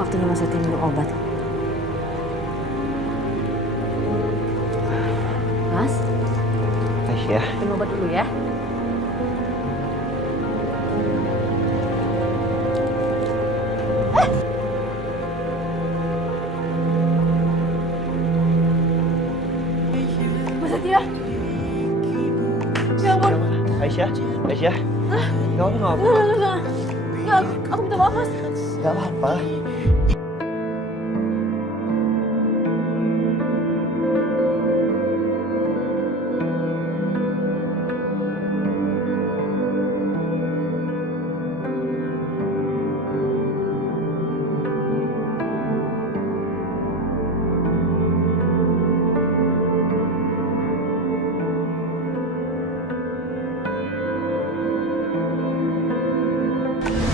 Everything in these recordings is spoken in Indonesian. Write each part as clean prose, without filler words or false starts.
waktunya Mas Setia minum obat. Mas, Aisyah. minum obat dulu ya. Mas Setia. Ya ampun. Aisyah, Aisyah. Kamu tuh ngapa? Enggak, aku minta maaf, Mas. Gak apa-apa.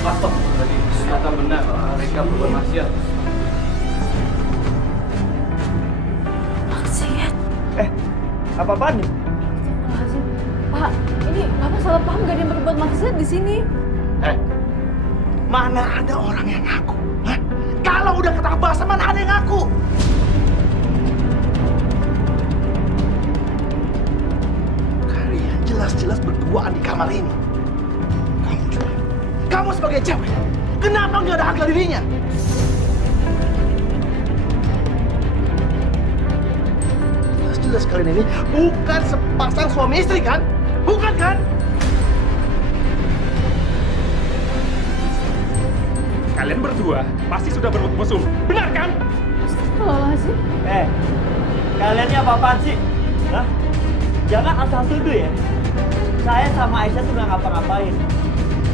Pastor, tadi ternyata benar mereka berbuat maksiat. Maksiat. Apa-apaan nih? Astagfirullahaladzim. Pak, ini Bapak salah paham, gak ada yang berbuat maksiat di sini. Mana ada orang yang ngaku? Hah? Kalau udah ketangkap basah, mana ada yang ngaku? Kalian jelas-jelas berduaan di kamar ini. Kamu juga. Kamu sebagai cewek, kenapa nggak ada harga dirinya? Jelas-jelas kalian ini bukan sepasang suami istri kan? Bukan kan? Kalian berdua pasti sudah berbuat mesum, benar kan? Astagfirullahaladzim. Kalian ini apa-apaan sih? Hah? Jangan asal tuduh ya. Saya sama Aisyah tuh nggak ngapa-ngapain.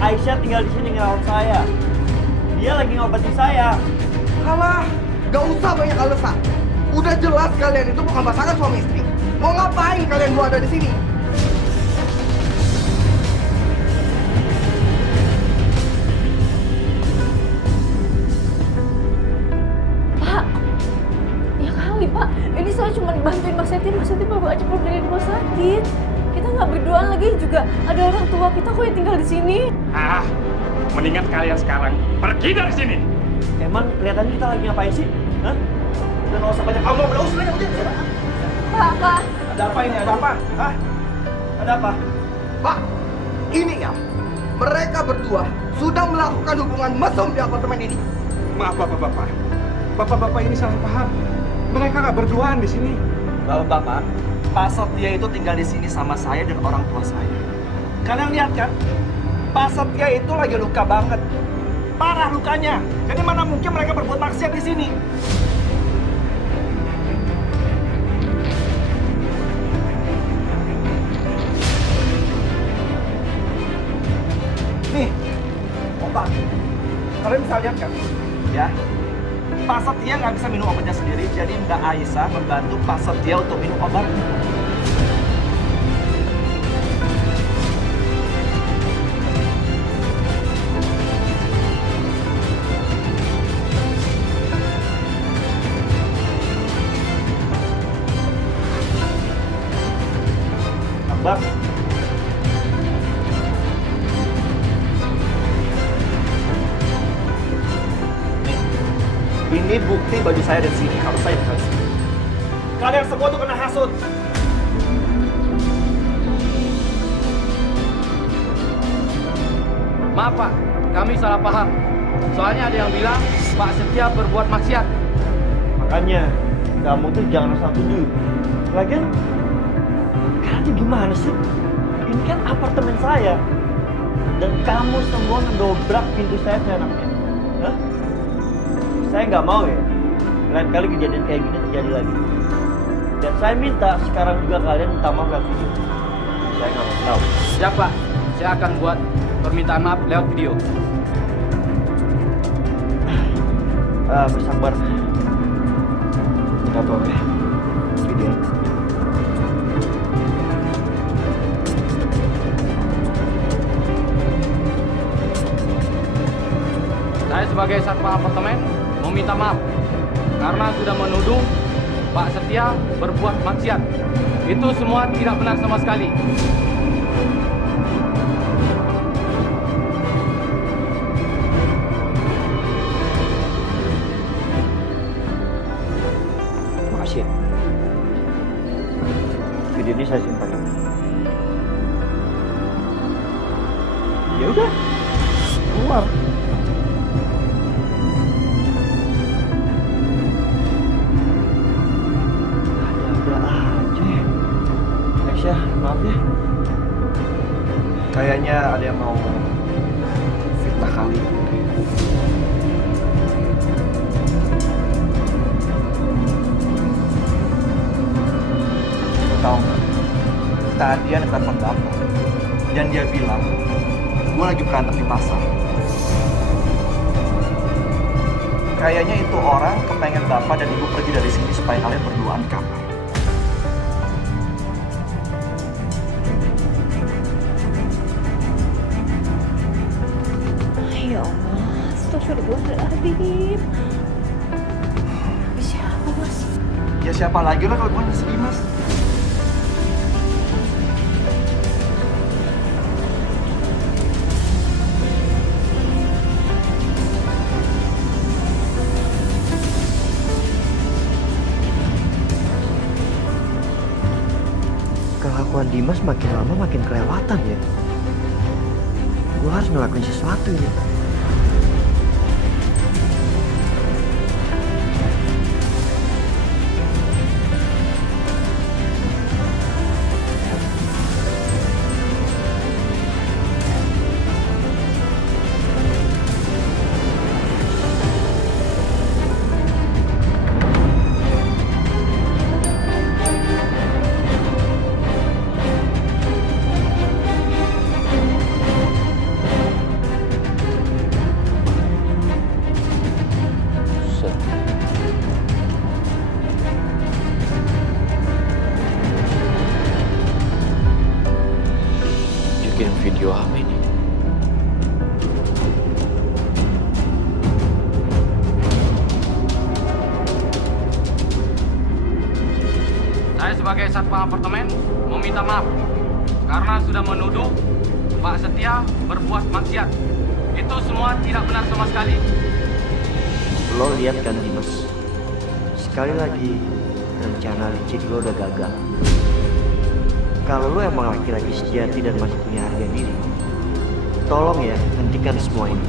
Aisyah tinggal di sini ngerawat saya. Dia lagi ngobatin saya. Alah, gak usah banyak alasan. Udah jelas kalian itu bukan pasangan suami istri. Mau ngapain kalian dua ada di sini? Pak, ya kali Pak. Ini saya cuma bantuin Mas Setia bawa aja pulang dari rumah sakit. Kita nggak berduaan lagi juga. Ada orang tua kita kok yang tinggal di sini. Mendingan kalian sekarang pergi dari sini. Emang kelihatannya kita lagi ngapain sih? Hah? Udah nggak usah banyak ngomong, udah usah udah. Pak. Ada apa ini? Ada apa? Hah? Ada apa? Pak, ini ya. Mereka berdua sudah melakukan hubungan mesum di apartemen ini. Maaf bapak-bapak. Bapak-bapak ini salah paham. Mereka nggak berduaan di sini. Bapak, Pak Setia itu tinggal di sini sama saya dan orang tua saya. Kalian lihat kan? Pak Setia itu lagi luka banget. Parah lukanya. Jadi mana mungkin mereka berbuat maksiat di sini? Nih, obat. Kalian bisa lihat kan? Ya. Pak Setia nggak bisa minum obatnya sendiri, jadi Mbak Aisyah membantu Pak Setia untuk minum obatnya. Bang. Ini bukti baju saya dari sini, harus saya kasih. Kalian semua tuh kena hasut. Maaf Pak, kami salah paham. Soalnya ada yang bilang Pak Setia berbuat maksiat. Makanya kamu tuh jangan asal tuduh. Lagian kalian tuh gimana sih? Ini kan apartemen saya. Dan kamu semua ngedobrak pintu saya seenaknya. Hah? Saya nggak mau ya. Lain kali kejadian kayak gini terjadi lagi. Dan saya minta sekarang juga kalian minta maaf lewat video. Saya nggak mau tahu. Siap Pak, saya akan buat permintaan maaf lewat video. Bersabar. Kita bawa ya. Video. Saya sebagai satpam apartemen meminta maaf karena sudah menuduh Pak Setia berbuat maksiat. Itu semua tidak benar sama sekali. Jadi saya simpan ini. Ya udah, keluar. Ada aja ya. Aisyah, maaf ya. Kayaknya ada yang mau fitnah kali. Lo tau nggak? Tadi ada telepon bapak dan dia bilang gue lagi berantem di pasar. Kayaknya itu orang kepengen bapak dan ibu pergi dari sini supaya kalian berduaan di kamar. Ya Allah, astagfirullahaladzim. Siapa Mas? Ya siapa lagi lah kalau bukan si Dimas. Kelakuan Dimas makin lama makin kelewatan ya. Gue harus ngelakuin sesuatu ini. Bikin video apa ini? Saya sebagai satpam apartemen meminta maaf karena sudah menuduh Pak Setia berbuat maksiat. Itu semua tidak benar sama sekali. Lo lihat kan Dimas, sekali lagi rencana licik lo udah gagal. Kalau lo emang laki-laki sejati dan masih punya harga diri, tolong ya hentikan semua ini.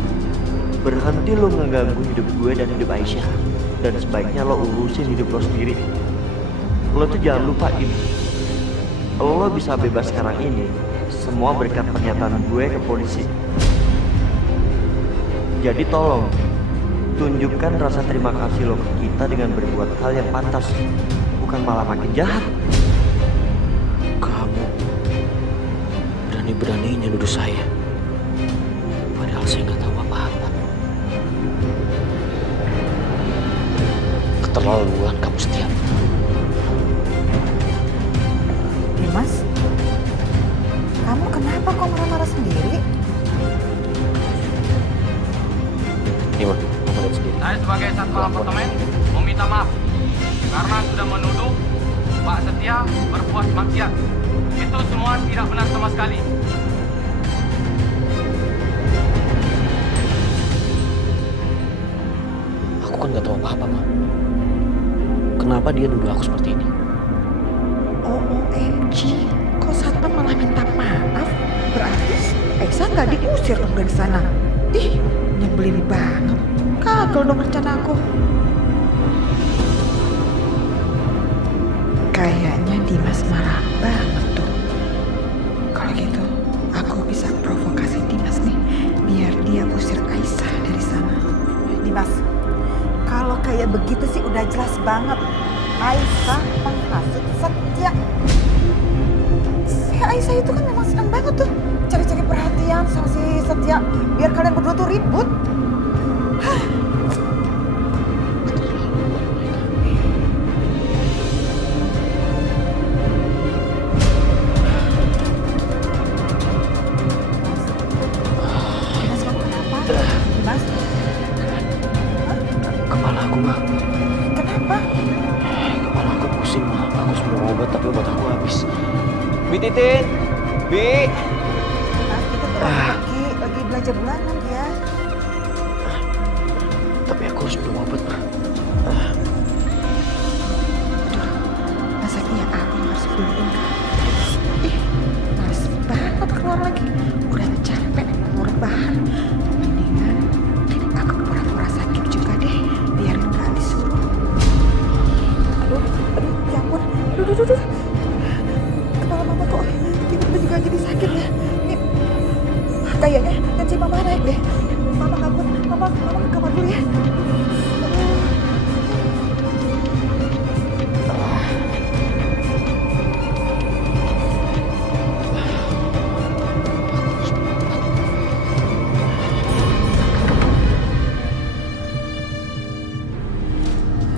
Berhenti lo ngeganggu hidup gue dan hidup Aisyah. Dan sebaiknya lo urusin hidup lo sendiri. Lo tuh jangan lupa ini, lo bisa bebas sekarang ini semua berkat pernyataan gue ke polisi. Jadi tolong tunjukkan rasa terima kasih lo ke kita dengan berbuat hal yang pantas, bukan malah makin jahat. Kamu berani-beraninya nuduh saya, padahal saya nggak tahu apa-apa. Keterlaluan kamu, Setia. Dimas, kamu kenapa kok marah-marah sendiri? Ini mah, kamu lihat sendiri. Saya sebagai satpam apartemen meminta maaf karena sudah menuduh Pak Setia berbuat maksiat. Itu semua tidak benar sama sekali. Aku kan nggak tahu apa-apa, Ma. Kenapa dia nuduh aku seperti ini? OMG, kok satpam malah minta maaf? Berarti Aisyah nggak diusir dong dari sana. Ih, nyebelin banget. Gagal dong rencana aku. Kayaknya Dimas marah banget tuh. Kalau gitu, aku bisa provokasi Dimas nih, biar dia usir Aisyah dari sana. Dimas, kalau kayak begitu sih udah jelas banget. Aisyah menghasut Setia. Si Aisyah itu kan memang senang banget tuh cari-cari perhatian sama si Setia, biar kalian berdua tuh ribut. Dimas, kamu kenapa? Dimas? Hah? Kepala aku, Ma. Kenapa? Kepala aku pusing, Ma. Aku harus minum obat, tapi obat aku habis. Bi Titin! Bi! Dimas, kita lagi belanja bulanan ya. Tapi aku harus minum obat, Ma. Masa iya aku harus beliin kamu? Mama ke kamar dulu ya.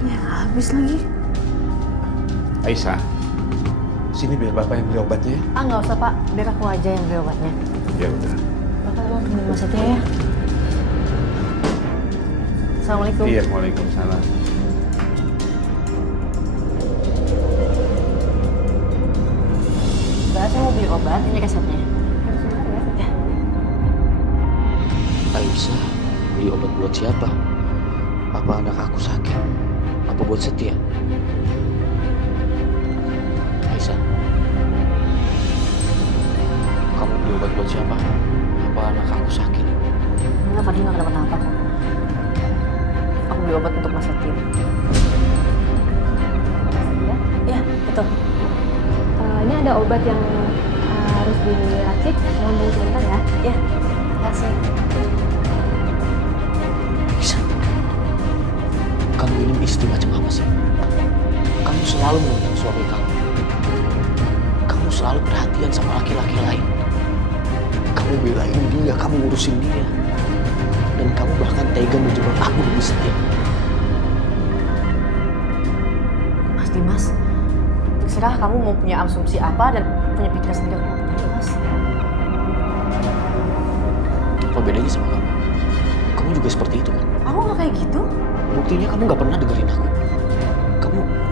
Ya habis lagi. Aisyah, sini biar bapak yang beli obatnya ya. Ah nggak usah Pak, biar aku aja yang beli obatnya. Ya udah. Bapak tolong temenin Mas Setia ya. Assalamualaikum. Iya, waalaikumsalam. Mbak, saya mau beli obat, ini resepnya. Ya. Aisyah, beli obat buat siapa? Apa anak aku sakit? Apa buat Setia? Aisyah, kamu beli obat buat siapa? Apa anak aku sakit? Enggak, Fadil nggak kenapa-napa kok. Aku beli obat untuk Mas Setia. Ya, betul. Ini ada obat yang harus diracik, mohon tunggu sebentar ya. Ya, makasih. Aisyah, kamu ini istri macam apa sih? Kamu selalu menentang suami kamu. Kamu selalu perhatian sama laki-laki lain. Kamu belain dia, kamu ngurusin dia. Dan kamu bahkan tega menjebak aku demi Setia. Mas Dimas, terserah kamu mau punya asumsi apa dan punya pikiran sendiri apa, Mas. Apa bedanya sama kamu? Kamu juga seperti itu kan? Aku nggak kayak gitu. Buktinya kamu nggak pernah dengerin aku.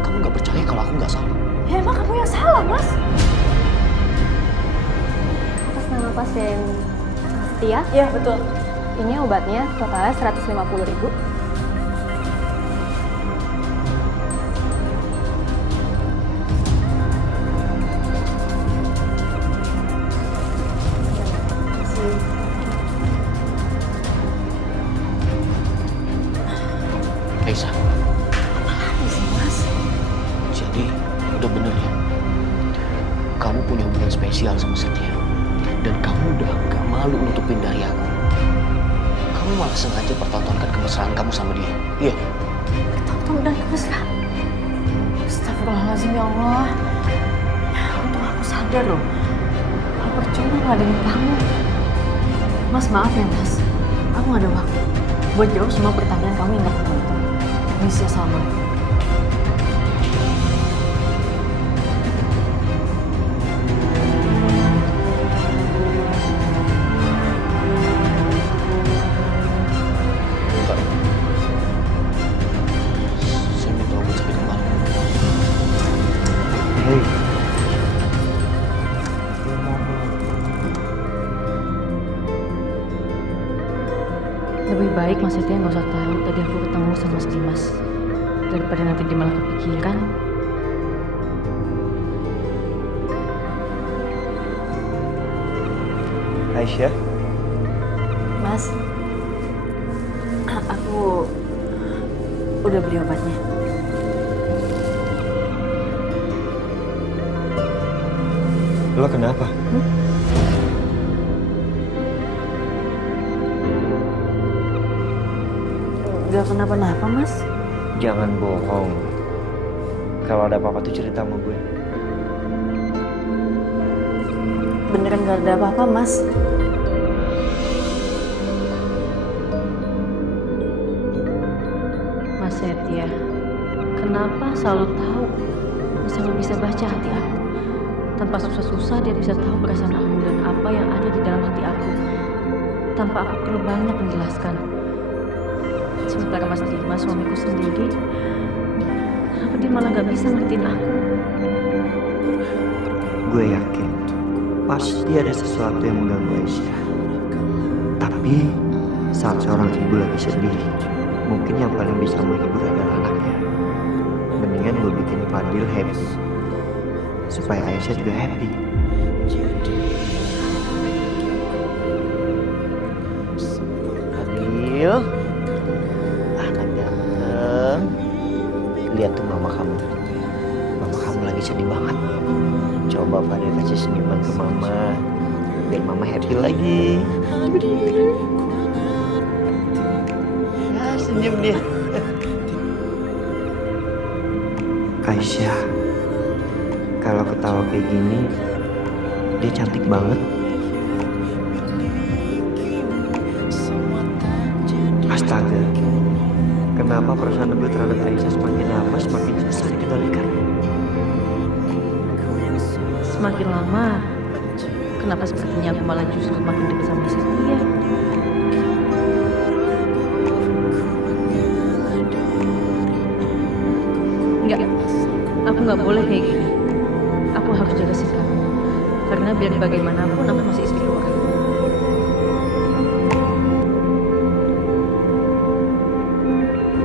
Kamu nggak percaya kalau aku nggak salah. Ya emang kamu yang salah, Mas. Atas nama pasien Setia, Iya, betul. ini obatnya totalnya 150.000. Aisyah, Apa sih, Mas? jadi udah bener ya. Kamu punya hubungan spesial sama Setia. Dan kamu udah gak malu nutupin dari aku. Kamu malah sengaja pertontonkan kemesraan kamu sama dia. Iya. Tonton dan kemesraan. Astagfirullahaladzim, ya Allah. Untung aku sadar loh. Kalau percuma nggak dengan kamu. Mas, maaf ya, Mas. Aku nggak ada waktu buat jawab semua pertanyaan kamu yang gak penting itu. Misi sama. Bentar. Saya minta obat sakit kepala. Hei. Lebih baik Mas Setia nggak usah tahu tadi aku ketemu sama Mas Dimas. Daripada nanti dia malah kepikiran. Aisyah, Mas, aku udah beli obatnya. lo kenapa? Gak kenapa-napa, Mas. Jangan bohong. Kalau ada apa-apa tuh cerita sama gue. Beneran gak ada apa-apa, Mas. Mas Setia, kenapa selalu tahu? Selalu bisa baca hati aku. Tanpa susah-susah dia bisa tahu perasaan aku dan apa yang ada di dalam hati aku. Tanpa aku perlu banyak menjelaskan. Sementara Mas Dimas, suamiku sendiri, kenapa dia malah gak bisa ngertiin aku? Gue yakin pasti ada sesuatu yang mengganggu Aisyah. Tapi saat seorang ibu lagi sedih, mungkin yang paling bisa menghibur adalah anaknya. Mendingan gue bikin Fadil happy, supaya Aisyah juga happy. Fadil, anak ganteng. Lihat tuh mama kamu. Mama kamu lagi sedih banget. Coba Fadil kasih senyuman ke mama, biar mama happy lagi. senyum dia. Aisyah, kalau ketawa kayak gini, dia cantik banget. Astaga, kenapa perasaan gue terhadap Aisyah semakin lama semakin susah dikendalikan? Semakin lama, kenapa sepertinya aku malah justru makin dekat sama Setia? Enggak, aku nggak boleh kayak gini. Aku harus jaga sikap. Karena biar bagaimanapun aku masih istri orang.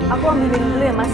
Aku ambil minum dulu ya, Mas.